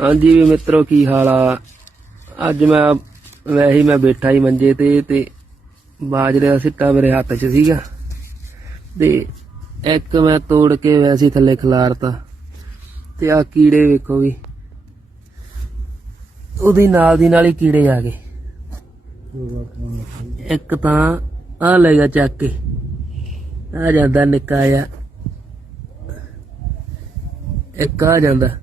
ਹਾਂਜੀ ਵੀ ਮਿੱਤਰੋ ਕੀ ਹਾਲ ਆ? ਅੱਜ ਮੈਂ, ਵੈਸੇ ਹੀ ਮੈਂ ਬੈਠਾ ਹੀ ਮੰਜੇ ਤੇ ਤੇ ਬਾਜਰੇ ਦਾ ਸਿੱਟਾ ਮੇਰੇ ਹੱਥ 'ਚ ਸੀਗਾ। ਤੇ ਇੱਕ ਮੈਂ ਤੋੜ ਕੇ ਵੈਸੇ ਥੱਲੇ ਖਿਲਾਰਤਾ। ਤੇ ਆ ਕੀੜੇ ਵੇਖੋ ਵੀ। ਉਹਦੀ ਨਾਲ ਦੀ ਨਾਲ ਹੀ ਕੀੜੇ ਆ ਗਏ। ਇੱਕ ਤਾਂ ਆ ਲੈ ਗਿਆ ਚੱਕ ਕੇ। ਆ ਜਾਂਦਾ ਨਿੱਕਾ ਜਿਹਾ। ਇੱਕ ਆ ਜਾਂਦਾ।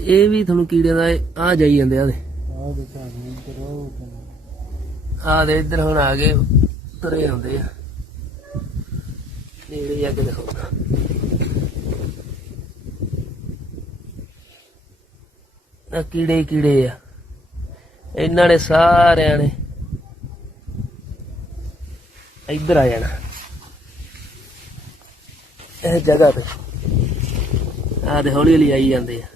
ਇਹ ਵੀ ਤੁਹਾਨੂੰ ਕੀੜਿਆਂ ਦਾ ਆ ਜਾਈ ਜਾਂਦੇ ਆ ਦੇ। ਆ ਦੇ ਇੱਧਰ ਹੁਣ ਆ ਗਏ ਤੁਰੇ ਆਉਂਦੇ ਆ। ਨੇੜੇ ਜਾ ਕੇ ਦੇਖੋ ਆ ਕੀੜੇ ਕੀੜੇ ਆ। ਇਹਨਾਂ ਨੇ ਸਾਰਿਆਂ ਨੇ ਇੱਧਰ ਆ ਜਾਣਾ। ਇਹ ਜਗ੍ਹਾ ਤੇ। ਆ ਦੇ ਹੌਲੀ ਹੌਲੀ ਆਈ ਜਾਂਦੇ ਆ।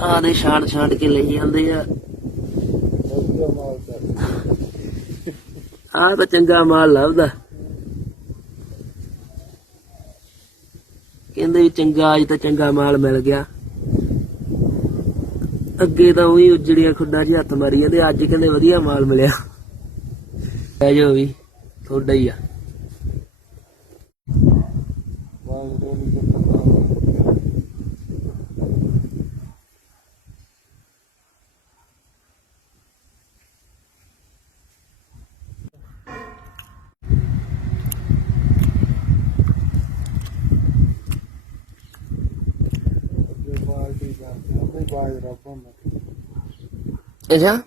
ਆ ਦੇ ਛਾੜ ਛਾੜ ਕੇ ਲਈ ਜਾਂਦੇ ਆ। ਆ ਤਾਂ ਚੰਗਾ ਮਾਲ ਲੱਭਦਾ। ਕਹਿੰਦੇ ਵੀ ਚੰਗਾ, ਅੱਜ ਤਾਂ ਚੰਗਾ ਮਾਲ ਮਿਲ ਗਿਆ। ਅੱਗੇ ਤਾਂ ਉਹੀ ਉਜੜੀਆਂ ਖੁੱਡਾਂ 'ਚ ਹੱਥ ਮਾਰੀ ਤੇ ਅੱਜ ਕਹਿੰਦੇ ਵਧੀਆ ਮਾਲ ਮਿਲਿਆ। ਲੈ ਜਾਓ ਵੀ, ਤੁਹਾਡਾ ਹੀ ਆ। باي ربنا ايه ده؟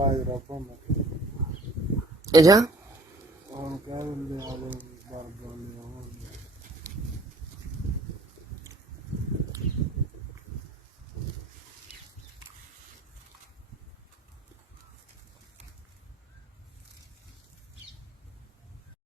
الصاير أظن إيه